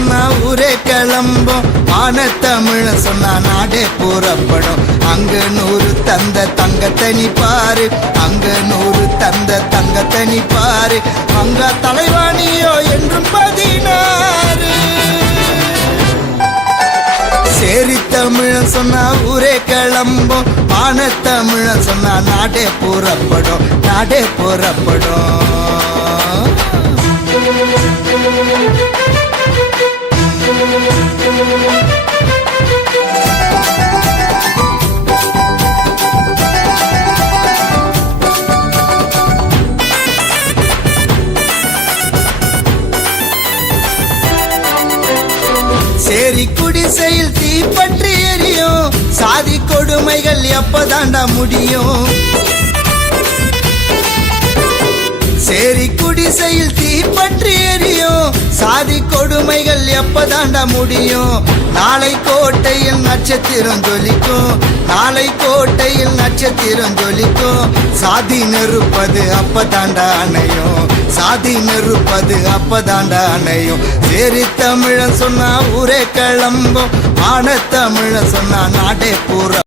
சொன்னா ஊரே கிளம்பும், ஆனத்தமிழன் சொன்னா நாடே புறப்படும். அங்கு 100 தந்த தங்கத்தனி பாரு, அங்கு 100 தந்த தங்கத்தனி பாரு. அங்க தலைவாணியோ என்றும் 16. சேரி தமிழன் சொன்னா ஊரே கிளம்பும், ஆனத்தமிழன் சொன்னா நாடே புறப்படும், நாடே புறப்படும். சேரி குடிசையில் தீப்பற்றி எரியும், சாதி கொடுமைகள் எப்பதாண்டா முடியும்? சேரி குடிசையில் தீப்பற்றி எரியும், சாதி கொடுமைகள் எப்பதாண்டா முடியும்? நாளை கோட்டையில் நட்சத்திரம் ஜொலிக்கும், நாளை கோட்டையில் நட்சத்திரம் ஜொலிக்கும். சாதி நெருப்பது அப்பதாண்டா அணையும், சாதி நெருப்பது அப்பதாண்டா அணையும். சேரி தமிழன் சொன்னா ஊரே கிளம்பும், ஆனத்தமிழன் சொன்னா நாடே பூரா